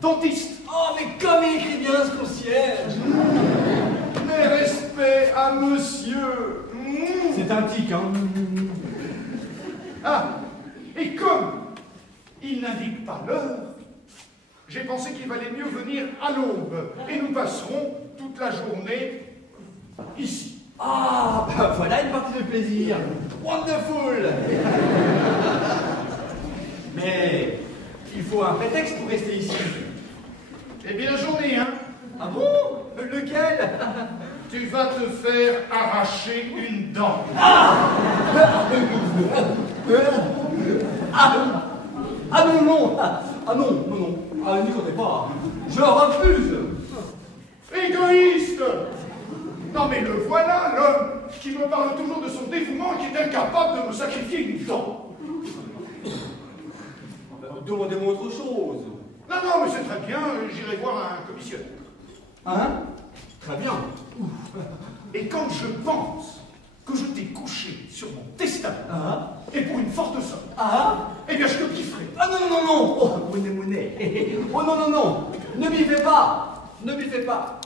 Dentiste. Oh, mais comme il écrit bien ce concierge. Mes respects à monsieur. C'est un tic, hein. Ah, et comme il n'indique pas l'heure, j'ai pensé qu'il valait mieux venir à l'aube, et nous passerons toute la journée ici. Ah, bah voilà une partie de plaisir. Wonderful. Mais il faut un prétexte pour rester ici. Eh bien, j'en ai un. Ah bon? Lequel? Tu vas te faire arracher une dent. Ah! Ah non, non! Ah non, non, non. Ah, n'y comptez pas. Je refuse. Égoïste! Non mais le voilà, l'homme qui me parle toujours de son dévouement et qui est incapable de me sacrifier une dent. Demandez-moi autre chose. Non, non, mais c'est très bien, j'irai voir un commissionnaire. Hein? Très bien. Et quand je pense que je t'ai couché sur mon testament, et pour une forte somme, eh bien je te pifferai. Ah non, non, non, non. Oh, monnaie. Oh non, non, non. Ne m'y fais pas. Ne m'y fais pas.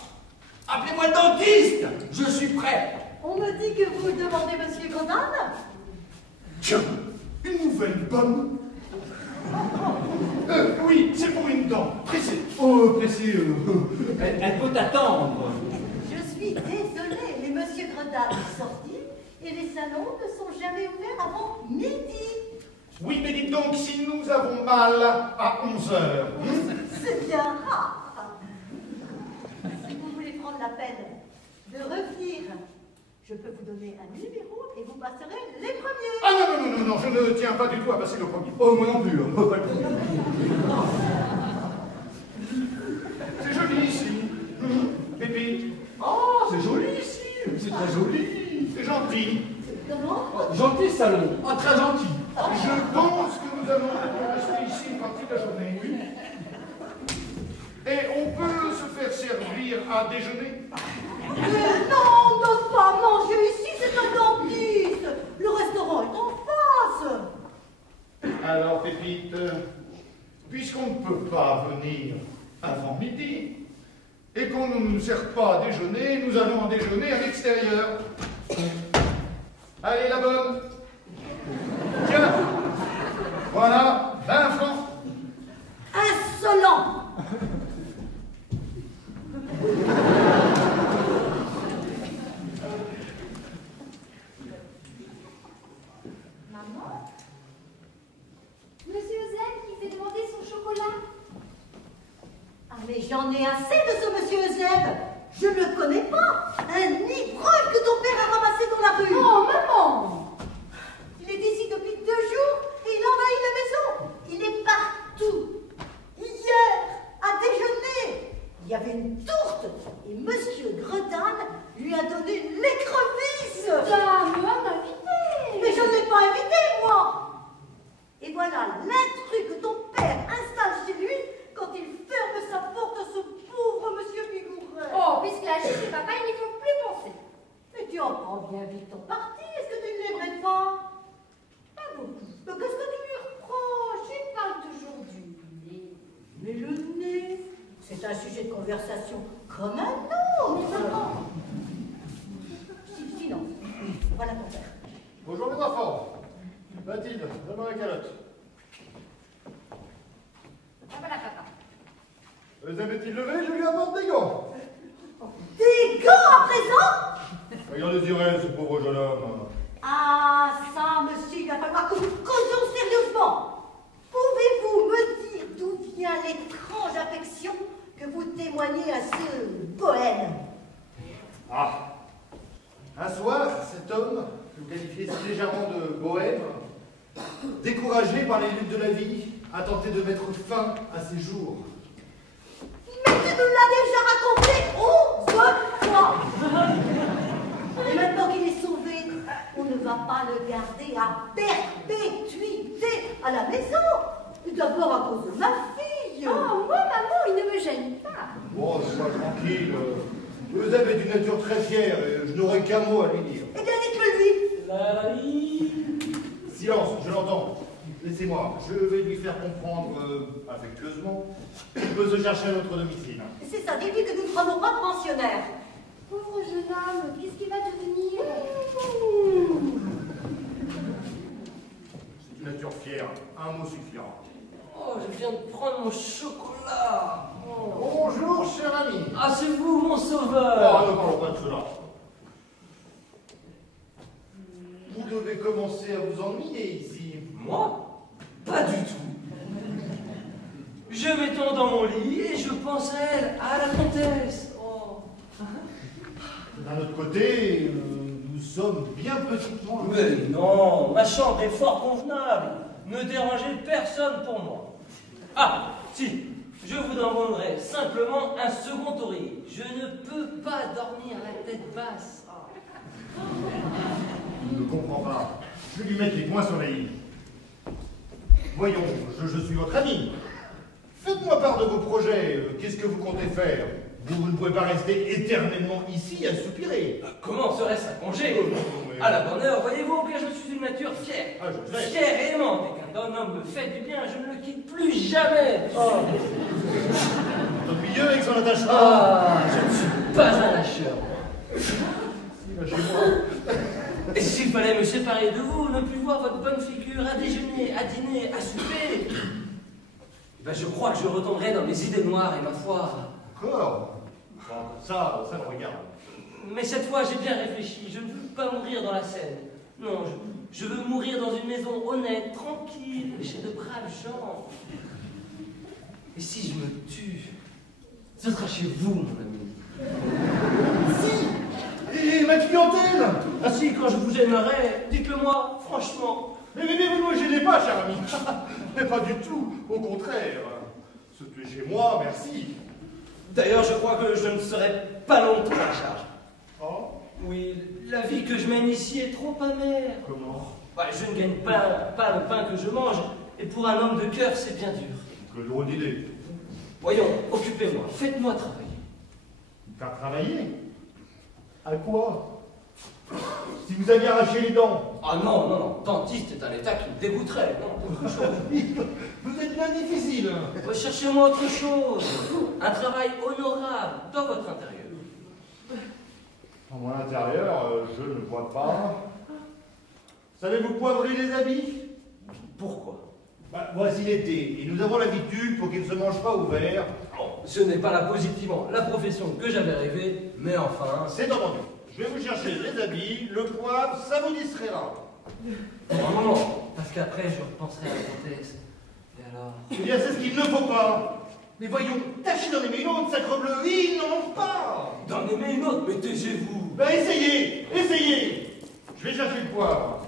Appelez-moi le dentiste. Je suis prêt. On me dit que vous demandez monsieur Gredin. Tiens, une nouvelle bonne. Oui, c'est pour une dent, pressée. Oh, pressée, elle peut attendre. Je suis désolée, mais monsieur Gredin est sorti et les salons ne sont jamais ouverts avant midi. Oui, mais dites donc, si nous avons mal à 11 heures. C'est bien rare. Si vous voulez prendre la peine de revenir, je peux vous donner un numéro et vous passerez les premiers. Ah non, non, non, non, non, je ne tiens pas du tout à passer le premier. Oh, moi non plus. C'est joli ici. Pépite. Ah, c'est joli ici. C'est très joli. C'est gentil. Comment? Gentil salon. Ah, très gentil. Je pense que nous allons rester ici une partie de la journée. Oui. Et on peut se faire servir à déjeuner? Non, on ne doit pas manger ici, c'est un dentiste. Le restaurant est en face. Alors, Pépite, puisqu'on ne peut pas venir avant midi, et qu'on ne nous sert pas à déjeuner, nous allons en déjeuner à l'extérieur. Allez, la bonne. Tiens, voilà, 20 francs. Insolent. j'en ai assez de ce monsieur Eusèbe. Je ne le connais pas. Un ivrogne que ton père a ramassé dans la rue. Oh, maman! Il est ici depuis 2 jours et il envahit la maison. Il est partout. Hier, à déjeuner, il y avait une tourte et monsieur Gredane lui a donné une l'écrevisse. Dame, invité! Mais je ne l'ai pas invité, moi. Et voilà l'intrus que ton père installe chez lui quand il ferme sa porte à ce pauvre monsieur Bigouret. Oh, puisque là, chez papa, il n'y faut plus penser. Mais tu en prends bien vite ton parti. Est-ce que tu ne l'aimerais pas? Pas beaucoup. Mais qu'est-ce que tu lui reproches? Il parle toujours du nez. Mais le nez, c'est un sujet de conversation comme un autre. Mais maman! Silence. Voilà ton père. Bonjour les enfants. Mathilde, donne-moi la calotte. Ah, voilà, papa. Eusèbe est-il levé? Je lui apporte des gants. Des gants à présent? Regardez-y, ce pauvre jeune homme. Ah, ça, monsieur, il va falloir que nous causions sérieusement. Pouvez-vous me dire d'où vient l'étrange affection que vous témoignez à ce bohème? Ah. Un soir, cet homme, que vous qualifiez si légèrement de bohème, découragé par les luttes de la vie, a tenté de mettre fin à ses jours. Mais tu nous l'as déjà raconté 11 fois. Et maintenant qu'il est sauvé, on ne va pas le garder à perpétuité à la maison. D'abord à cause de ma fille. Oh, moi, maman, il ne me gêne pas. Bon, sois tranquille. Eusèbe est d'une nature très fière et je n'aurai qu'un mot à lui dire. Eh bien, dites-le lui. Silence, je l'entends. Laissez-moi, je vais lui faire comprendre affectueusement qu'il peut se chercher à notre domicile. C'est ça, dis-lui que nous ne prenons pas de pensionnaire. Pauvre jeune homme, qu'est-ce qu'il va devenir? C'est une nature fière, un mot suffira. Oh, je viens de prendre mon chocolat. Oh. Bonjour, cher ami. Ah, c'est vous, mon Oh, sauveur. ne parlons pas de cela. Vous devez commencer à vous ennuyer ici. Moi? Pas du tout. Je m'étends dans mon lit et je pense à elle, à la comtesse. Oh. D'un autre côté, nous sommes bien petitement. Mais non, ma chambre est fort convenable. Ne dérangez personne pour moi. Ah, si, je vous demanderai simplement un second oreiller. Je ne peux pas dormir la tête basse. Je ne comprends pas. Je vais lui mettre les poings sur les i. Voyons, je suis votre ami. Faites-moi part de vos projets. Qu'est-ce que vous comptez faire? Vous ne pouvez pas rester éternellement ici à soupirer. Comment serait-ce un congé? mais- À la bonne heure, voyez-vous que je suis une nature fière. Ah, je sais. Fière et aimante, et qu'un homme me fait du bien, je ne le quitte plus jamais. Oh. Ennuyeux avec son attachement. Ah, je ne suis pas un lâcheur. Lâchez-moi. Et s'il fallait me séparer de vous, ne plus voir votre bonne figure à déjeuner, à dîner, à souper, ben je crois que je retomberai dans mes idées noires et ma foi. Encore? Bon, ça me regarde. Mais cette fois, j'ai bien réfléchi. Je ne veux pas mourir dans la Seine. Non, je veux mourir dans une maison honnête, tranquille, chez de braves gens. Et si je me tue, ce sera chez vous, mon ami. Si. Et ma clientèle? Ah si, quand je vous aimerai, dites-le moi, franchement. Mais vous ne me gênez pas, cher ami. Mais pas du tout. Au contraire. Ce que chez moi, merci. D'ailleurs, je crois que je ne serai pas longtemps à la charge. Oh? Oui, la vie que je mène ici est trop amère. Comment? Ouais, je ne gagne pas le pain que je mange, et pour un homme de cœur, c'est bien dur. Que drôle d'idée. Voyons, occupez-moi, faites-moi travailler. Faire travailler? À quoi? Si vous aviez arraché les dents. Ah non, non, non, dentiste est un état qui me dégoûterait, non, autre chose. Vous êtes bien difficile. Recherchez-moi autre chose, un travail honorable dans votre intérieur. Dans mon intérieur, je ne vois pas. Savez-vous poivrer les habits? Pourquoi? Bah, voici l'été, et nous avons l'habitude pour qu'ils ne se mangent pas ouverts. Bon, ce n'est pas là positivement la profession que j'avais rêvée, mais enfin... C'est entendu. Je vais vous chercher les habits, le poivre, ça vous distraira. Un moment, parce qu'après je repenserai à la comtesse. Et alors... Eh bien, c'est ce qu'il ne faut pas. Mais voyons, tâchez d'en aimer une autre, sacrebleu, il n'en manque pas. D'en aimer une autre, mais taisez-vous. Ben essayez, essayez. Je vais chercher le poivre.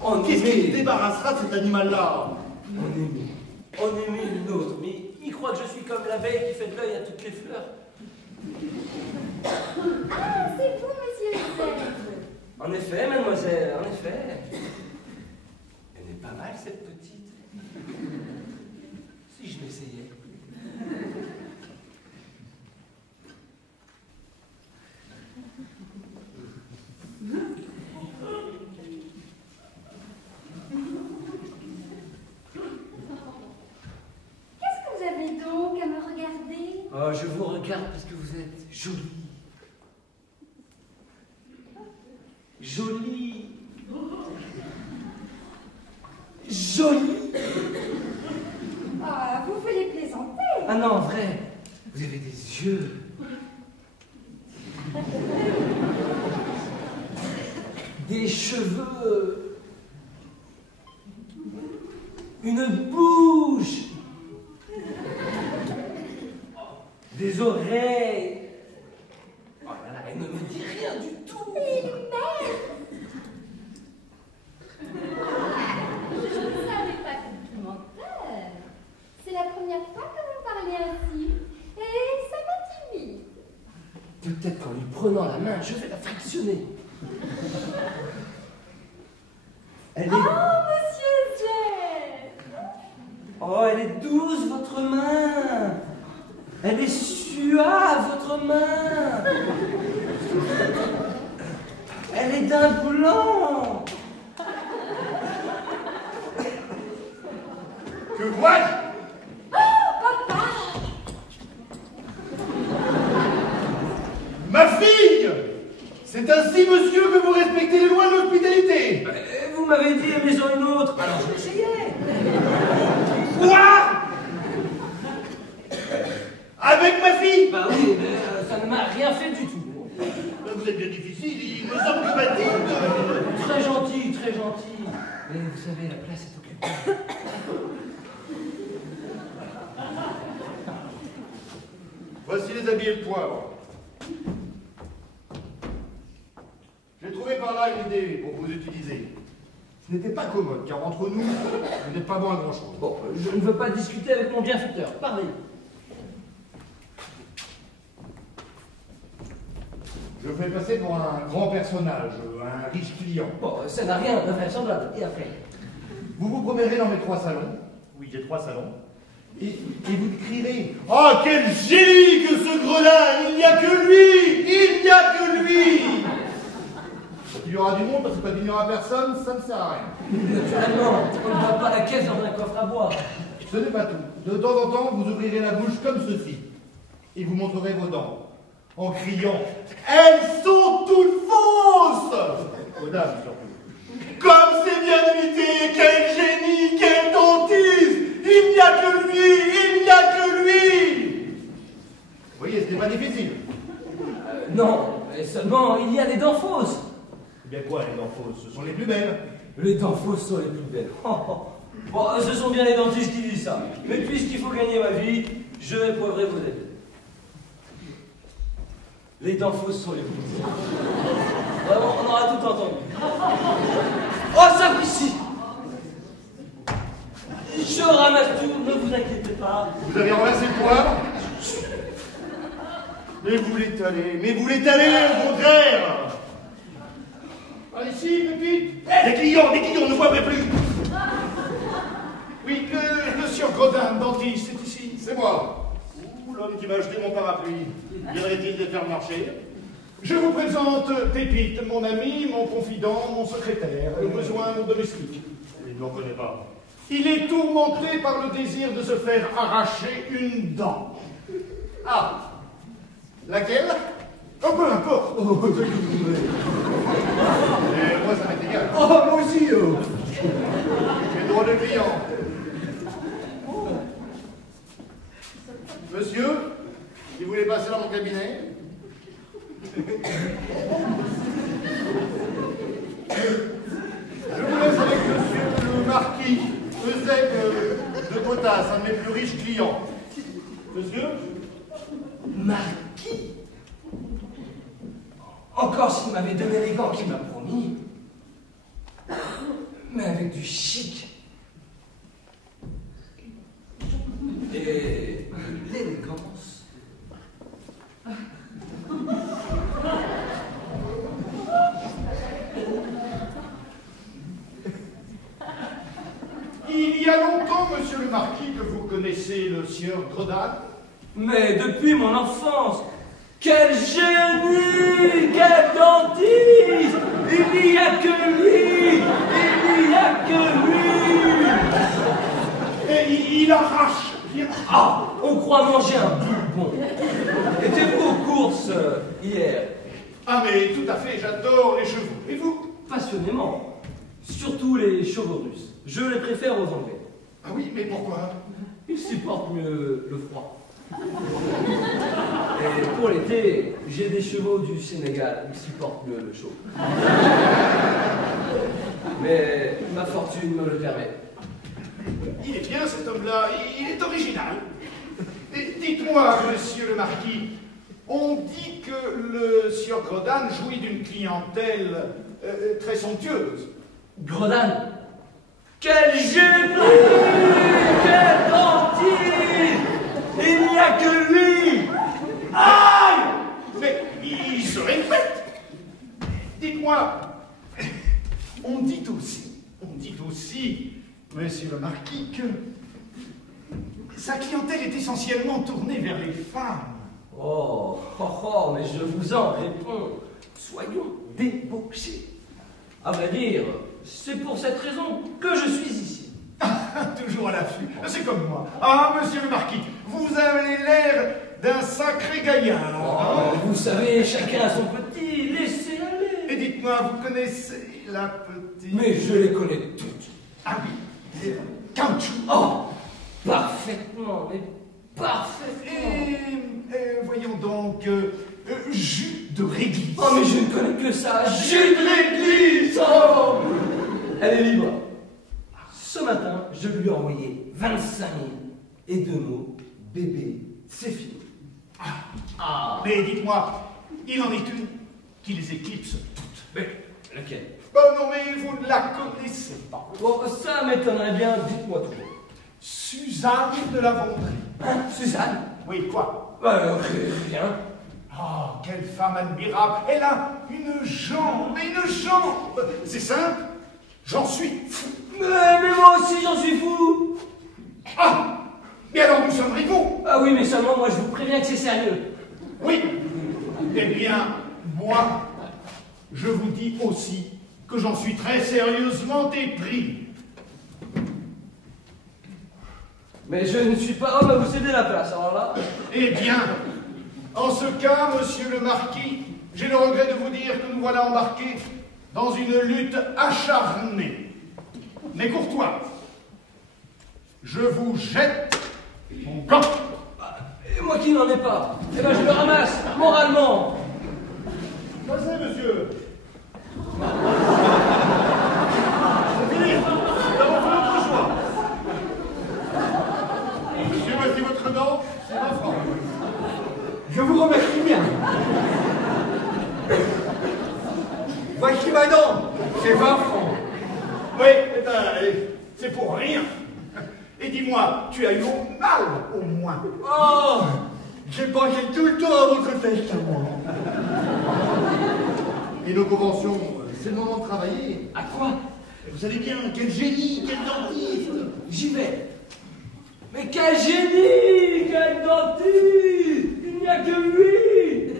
En Qu'est-ce qui aimer. débarrassera de cet animal-là? En aimer une autre, mais il croit que je suis comme l'abeille qui fait de l'œil à toutes les fleurs. Ah, c'est vous, monsieur Zèbre. En effet, mademoiselle, en effet. Elle est pas mal, cette petite. Si je m'essayais. Qu'est-ce que vous avez donc à me regarder? Oh, je vous regarde parce que vous êtes jolie. Jolie. Jolie. Ah, vous voulez plaisanter? Ah non, en vrai, vous avez des yeux. Des cheveux. Une bouche. Des oreilles. Oh là là, elle ne me dit rien du tout. Il m'aime. Je ne savais pas complimentaire. C'est la première fois que vous parlez ainsi. Et ça m'intimide. Peut-être qu'en lui prenant la main, je vais la frictionner. Elle est... Oh, monsieur Zèbre. Oh, elle est douce, votre main. Elle est suave, votre main. Elle est d'un blanc. Que vois-je? Papa. Ma fille! C'est ainsi, monsieur, que vous respectez les lois de l'hospitalité. Vous m'avez dit aimez-en une autre, alors je l'essayais. Quoi? Avec ma fille? Bah oui, mais ça ne m'a rien fait du tout. Vous êtes bien difficile, il me semble que Mathilde... Très gentil, très gentil. Mais vous savez, la place est occupée. Voici les habits et le poivre. J'ai trouvé par là une idée pour vous utiliser. Ce n'était pas commode, car entre nous, vous n'êtes pas bon à grand-chose. Bon, je ne veux pas discuter avec mon bienfaiteur. Parlez. Je vous fais passer pour un grand personnage, un riche client. Bon, ça n'a rien de vraisemblable. Et après? Vous vous promènerez dans mes 3 salons. Oui, j'ai 3 salons. Et vous crierez: oh, quel génie que ce gredin! Il n'y a que lui! Il n'y a que lui! Quand il y aura du monde, parce que quand il n'y aura personne, ça ne sert à rien. Naturellement, on ne voit pas la caisse dans un coffre à bois. Ce n'est pas tout. De temps en temps, vous ouvrirez la bouche comme ceci. Et vous montrerez vos dents. En criant: elles sont toutes fausses! Aux dames, surtout. Comme c'est bien imité! Quel génie! Quel dentiste! Il n'y a que lui! Il n'y a que lui! Vous voyez, ce n'est pas difficile. Non, mais seulement il y a des dents fausses. Eh bien quoi, les dents fausses? Ce sont les plus belles. Les dents fausses sont les plus belles. Bon, ce sont bien les dentistes qui disent ça. Mais puisqu'il faut gagner ma vie, je vais poivrer vos aides. Les dents fausses sont les plus belles. Vraiment, on aura tout entendu. Oh, sapristi! Je ramasse tout, ne vous inquiétez pas. Vous avez renversé le poivre? Mais vous l'étalez, au contraire! Allez, ici, pépite! Des clients, on ne voit plus! Oui, que monsieur Gredin, dentiste, est ici. C'est moi. Ouh, l'homme qui m'a acheté mon parapluie. Viendrait-il de faire marcher? Je vous présente Pépite, mon ami, mon confident, mon secrétaire, au besoin mon domestique. Il ne m'en connaît pas. Il est tourmenté par le désir de se faire arracher une dent. Ah! Laquelle? Oh, peu importe. Oh, ce que vous voulez. Moi, ça m'est égal. Oh, moi aussi. J'ai droit de client. Monsieur, si vous voulez passer dans mon cabinet? Je vous laisse avec monsieur le marquis Eusèbe de Potas, un de mes plus riches clients. monsieur? Marquis? Encore s'il m'avait donné les gants qu'il m'a promis. Mais avec du chic. Et l'élégance. Il y a longtemps, monsieur le marquis, que vous connaissez le sieur Gredin? Mais depuis mon enfance, quel génie, quel dentiste! Il n'y a que lui! Il n'y a que lui! Et il arrache. Ah, on croit manger un bourbon. Étiez-vous aux courses hier? Ah mais tout à fait, j'adore les chevaux. Et vous? Passionnément. Surtout les chevaux russes. Je les préfère aux Anglais. Ah oui, mais pourquoi? Ils supportent mieux le froid. Et pour l'été, j'ai des chevaux du Sénégal. Ils supportent mieux le chaud. Mais ma fortune me le permet. Il est bien cet homme-là, il est original. Et dites-moi, monsieur le marquis, on dit que le sieur Gredin jouit d'une clientèle très somptueuse. Gredin? Quel génie! Quel dentiste! Il n'y a que lui! Aïe! Mais il se répète. Dites-moi, on dit aussi, monsieur le marquis, que sa clientèle est essentiellement tournée vers les femmes. Oh, mais je vous en réponds. Soyons débauchés. À vrai dire, c'est pour cette raison que je suis ici. Toujours à l'affût, c'est comme moi. Ah, monsieur le marquis, vous avez l'air d'un sacré gaillard. Oh, vous savez, chacun a son petit, laissez aller. Et dites-moi, vous connaissez la petite... Mais je les connais toutes. Ah oui, caoutchouc. Oh, parfaitement, mais parfaitement. Et voyons donc, jus de réglisse. Oh, mais je ne connais que ça, jus de réglisse. Oh, elle est libre. Ce matin, je lui ai envoyé 25 000 et 2 mots, bébé, c'est fini. Mais dites-moi, il en est une qui les éclipse toutes. Mais laquelle? Non, mais vous ne la connaissez pas. Bon, ça m'étonnerait bien, dites-moi tout. Suzanne de la Vendée. Hein, Suzanne? Oui, quoi? Rien. Oh, quelle femme admirable. Elle a une jambe, C'est simple, j'en suis fou. Mais moi aussi, j'en suis fou. Ah, mais alors nous sommes rivaux. Ah oui, mais seulement moi, je vous préviens que c'est sérieux. Oui. Eh bien, moi, je vous dis aussi que j'en suis très sérieusement épris. Mais je ne suis pas homme à vous céder la place, alors là... Eh bien, en ce cas, monsieur le marquis, j'ai le regret de vous dire que nous voilà embarqués dans une lutte acharnée, mais courtoise. Je vous jette mon gant. Et moi qui n'en ai pas, eh ben je le ramasse, moralement. Passez, monsieur. Monsieur, voici votre dent, c'est 20 francs. Je vous remercie bien. Voici ma dent, c'est 20 francs. Oui, eh ben, c'est pour rien. Et dis-moi, tu as eu mal, au moins. Oh, j'ai pensé tout le temps à votre testament. Et nos conventions, c'est le moment de travailler. À quoi? Vous savez bien, quel génie, quel dentiste. J'y vais. Mais quel génie, quel dentiste! Il n'y a que lui!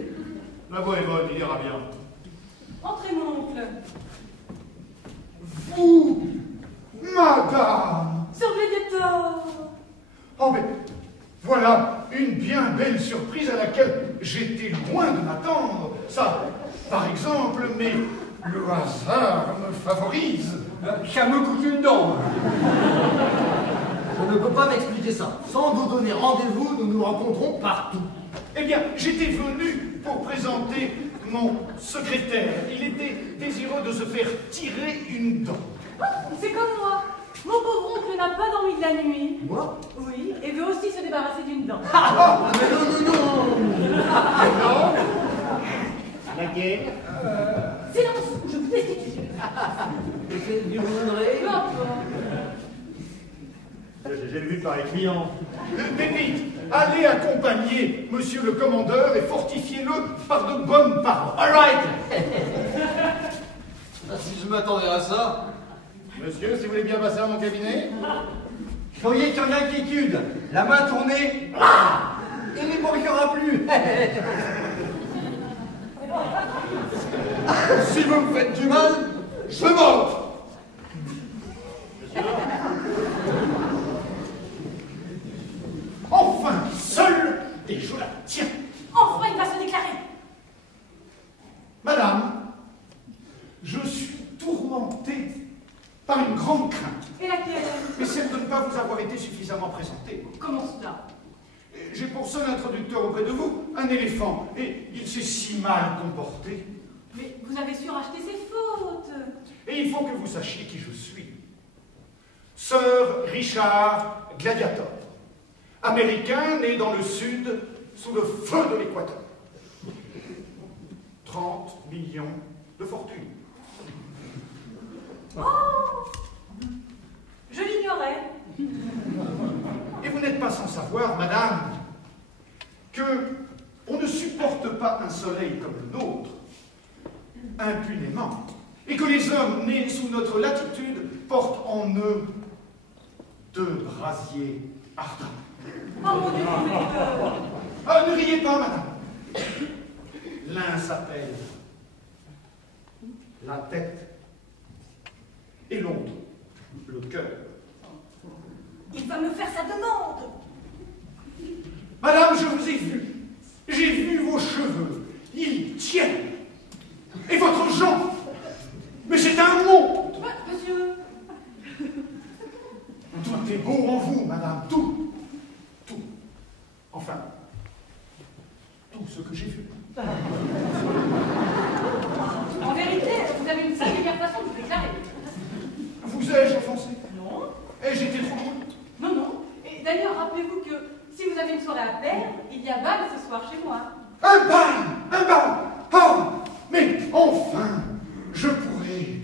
La voix est bonne, il ira bien. Entrez, mon oncle. Vous, madame. Surveilletteur. Oh, mais voilà une bien belle surprise à laquelle j'étais loin de m'attendre. Ça, par exemple, mais le hasard me favorise. Ça me coûte une dent. Je ne peux pas m'expliquer ça. Sans vous donner rendez-vous, nous nous rencontrons partout. Eh bien, j'étais venu pour présenter mon secrétaire. Il était désireux de se faire tirer une dent. C'est comme moi. mon pauvre oncle n'a pas dormi de la nuit. Moi? Oui, et veut aussi se débarrasser d'une dent. Mais non. Non. Laquelle? Silence, ou je vous destitue. Lequel du voudrez? Peu importe. J'ai vu par les clients. Pépite, allez accompagner monsieur le commandeur et fortifiez-le par de bonnes paroles. All right. Si je m'attendais à ça. Monsieur, si vous voulez bien passer à mon cabinet? Je croyais qu'il y en a inquiétude. La main tournée. Il n'y manquera plus. Si vous me faites du mal, je meurs. Enfin, seul, et je la tiens. Enfin, il va se déclarer. Madame, je suis tourmenté par une grande crainte, Et laquelle? mais celle de ne pas vous avoir été suffisamment présenté. Comment cela? J'ai pour seul introducteur auprès de vous un éléphant, et il s'est si mal comporté. Mais vous avez su racheter ses fautes. Et il faut que vous sachiez qui je suis. Sir Richard Gladiator, américain né dans le sud sous le feu de l'équateur. 30 millions de fortune. Oh! Je l'ignorais. Et vous n'êtes pas sans savoir, madame, que on ne supporte pas un soleil comme le nôtre impunément, et que les hommes nés sous notre latitude portent en eux 2 brasiers ardents. Oh mon Dieu, vous faites peur. Ah, ne riez pas, madame. L'un s'appelle la tête et l'autre le cœur. Il va me faire sa demande. Madame, je vous ai vu. J'ai vu vos cheveux. Ils tiennent. Et votre jambe. Mais c'est un monde. Monsieur. Tout est beau en vous, madame. Tout. Tout. Enfin, tout ce que j'ai vu. En vérité, vous avez une singulière façon de vous déclarer. Vous ai-je offensé? Non. Ai-je été trop loin? Non, non. Et d'ailleurs, rappelez-vous que si vous avez une soirée à faire, il y a bal ce soir chez moi. Un bal! Un bal! Oh! Mais enfin, je pourrais,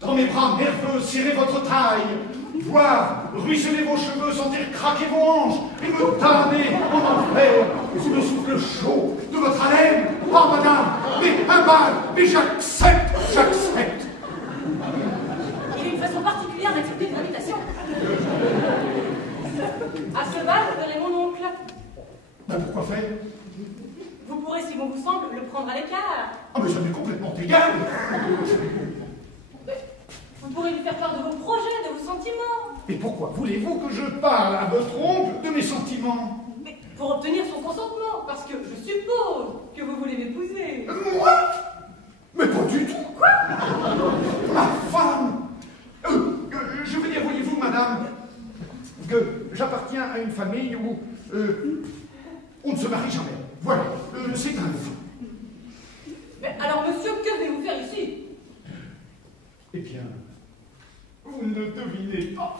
dans mes bras nerveux, serrer votre taille, voir ruisseler vos cheveux, sentir craquer vos hanches, et me damner en enfer sous le souffle chaud de votre haleine. Oh, madame! Mais un bal! Mais j'accepte! J'accepte! Il y a une façon particulière d'accepter une invitation. À ce bal, vous verrez mon oncle. Ben pourquoi faire? Vous pourrez, si bon vous semble, le prendre à l'écart. Ah, mais ça m'est complètement égal! Vous pourrez lui faire part de vos projets, de vos sentiments. Et pourquoi voulez-vous que je parle à votre oncle de mes sentiments? Mais pour obtenir son consentement, parce que je suppose que vous voulez m'épouser. Moi? Mais pas du tout! Quoi? Ma femme! Je veux dire, voyez-vous, madame, que j'appartiens à une famille où on ne se marie jamais. Voilà, c'est un fait. Mais alors, monsieur, que vais-vous faire ici? Eh bien, vous ne devinez pas.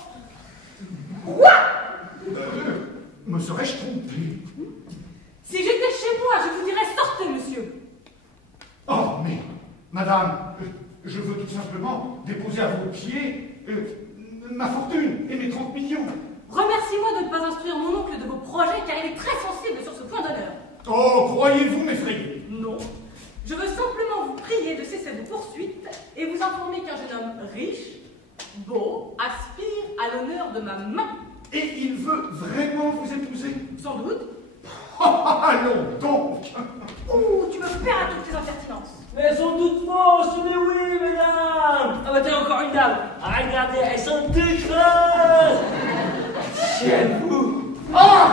Quoi? Me serais-je trompé? Si j'étais chez moi, je vous dirais sortez, monsieur. Oh, mais, madame, je veux tout simplement déposer à vos pieds ma fortune et mes 30 millions. Remerciez-moi de ne pas instruire mon oncle de vos projets, car il est très sensible sur ce point d'honneur. Oh, croyez-vous m'effrayer? Non. Je veux simplement vous prier de cesser vos poursuites et vous informer qu'un jeune homme riche, beau, aspire à l'honneur de ma main. Et il veut vraiment vous épouser? Sans doute. Allons donc! Ouh, tu me perds à toutes tes impertinences. Mais elles sont toutes fausses, mais oui, mesdames. Ah bah t'es encore une dame. Ah, regardez, elles sont toutes creuses. Chez vous. Ah!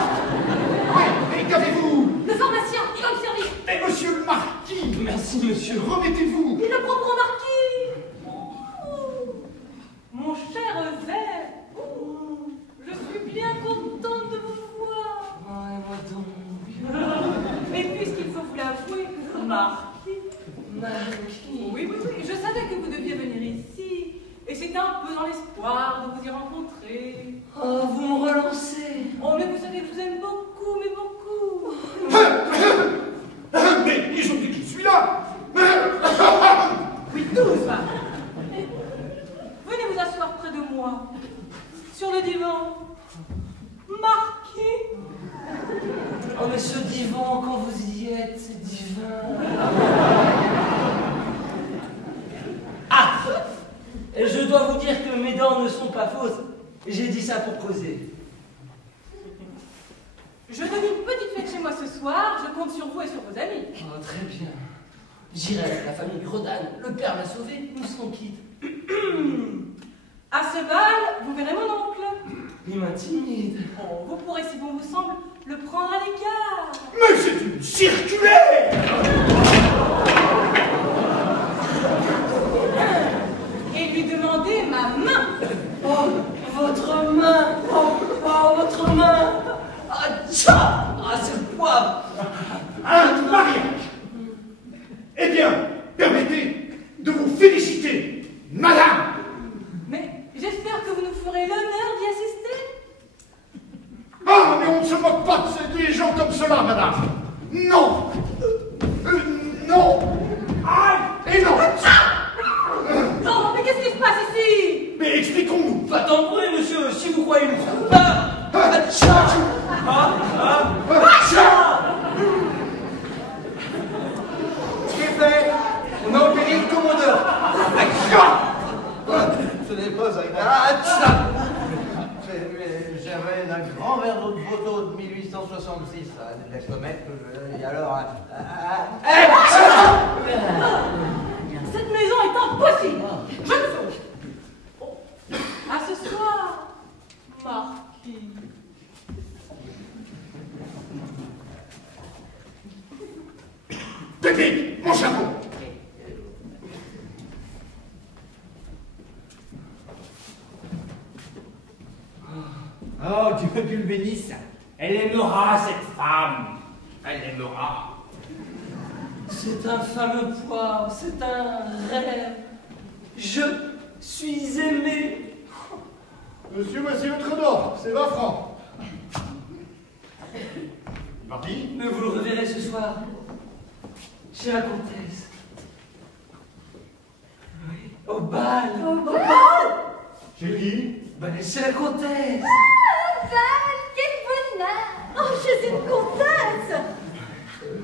Oui, et qu'avez-vous? Le pharmacien, il va me servir. Et monsieur le marquis! Merci, monsieur. Remettez-vous! Il le prend pour marquis. Ouh, mon cher Vert, ouh, je suis bien contente de vous voir. moi donc. Mais puisqu'il faut vous l'avouer, marquis. Marquis. Oui, je savais que vous deviez venir ici. Et c'était un peu dans l'espoir de vous y rencontrer. moi, sur le divan. Marquis. Oh, mais ce divan, quand vous y êtes, c'est divin. Ah! Je dois vous dire que mes dents ne sont pas fausses. J'ai dit ça pour causer. Je donne une petite fête chez moi ce soir. Je compte sur vous et sur vos amis. Oh, très bien. J'irai avec la famille Grodane. Le père l'a sauvé, nous serons quittes. À ce bal, vous verrez mon oncle. Il m'intimide. Oh, vous pourrez, si bon vous semble, le prendre à l'écart. Mais c'est une circulaire! Et lui demander ma main. Oh, votre main. Oh, votre main. Ah, tcha! Ah, c'est le poivre. Un mariage! Eh bien, permettez de vous féliciter, madame! Mais j'espère que vous nous ferez l'honneur d'y assister. Ah, mais on ne se moque pas des gens comme cela, madame! Non! Non! Aïe! Et non! Non, mais qu'est-ce qui se passe ici? Mais expliquons-nous! Pas tant de bruit, monsieur, si vous croyez nous faire peur. Ah, tcha! Ce qui est fait, on a opéré le commandeur. Ce n'est pas agréable. J'avais un grand verre d'eau de photo de 1866, de la comète, et alors... Cette maison est impossible. Je le sauve. Oh. À ce soir, Marquis. Pépite, mon chapeau! Oh, Dieu le bénisse. Elle aimera cette femme. Elle aimera. C'est un fameux poids, c'est un rêve. Je suis aimé. Monsieur, voici le trésor, c'est 20 francs. Parti? Mais vous le reverrez ce soir. Chez la comtesse. Oui, au bal. Au bal? Chez qui? Ben, chez la comtesse. Ah, Val, quel bonheur! Oh, je suis une comtesse!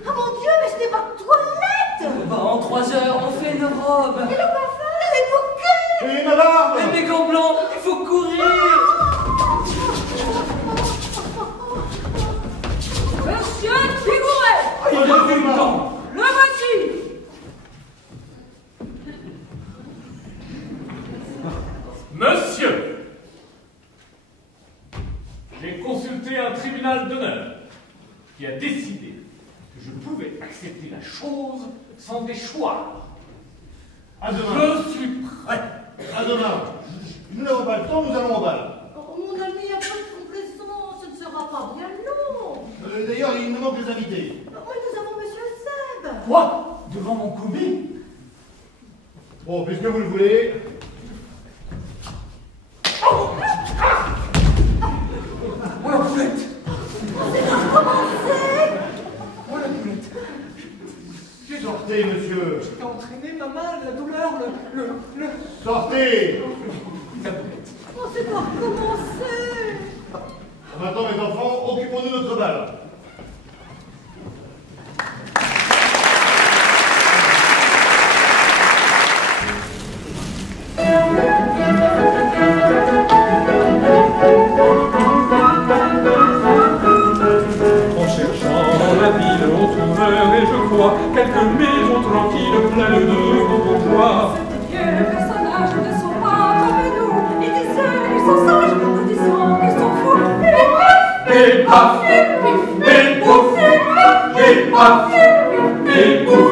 Oh mon Dieu, mais ce n'est pas de toilette! Bah, en 3 heures, on fait une robe. Et le coiffeur? Les bouquets! Et ma barbe? Et mes gants blancs, il faut courir. Monsieur Figouret, Il a fait le temps. le voici. Monsieur, j'ai consulté un tribunal d'honneur qui a décidé que je pouvais accepter la chose sans déchoir. À demain. Je suis prêt. À demain. Nous n'avons pas le temps, nous allons au bal. Oh, mon ami, il n'y a pas de complaisance, ce ne sera pas bien long. D'ailleurs, il nous manque des invités. Oui, nous avons Monsieur Seb. Quoi? Devant mon commis? Bon, puisque vous le voulez. Oh, la poulette. C'est pour commencer. Oh, la poulette. Sortez, monsieur. J'ai entraîné ma main, la douleur, le... Sortez. La poulette. Oh, c'est pour commencer. Maintenant, mes enfants, occupons-nous de notre bal. En cherchant dans la ville, on trouverait, je crois, quelques maisons tranquilles, pleines de beaux bourgeois. Ces vieux personnages ne sont pas comme nous. Ils disent qu'ils sont sages, nous disons qu'ils sont fous. Et paf, et pouf, et paf, et pouf.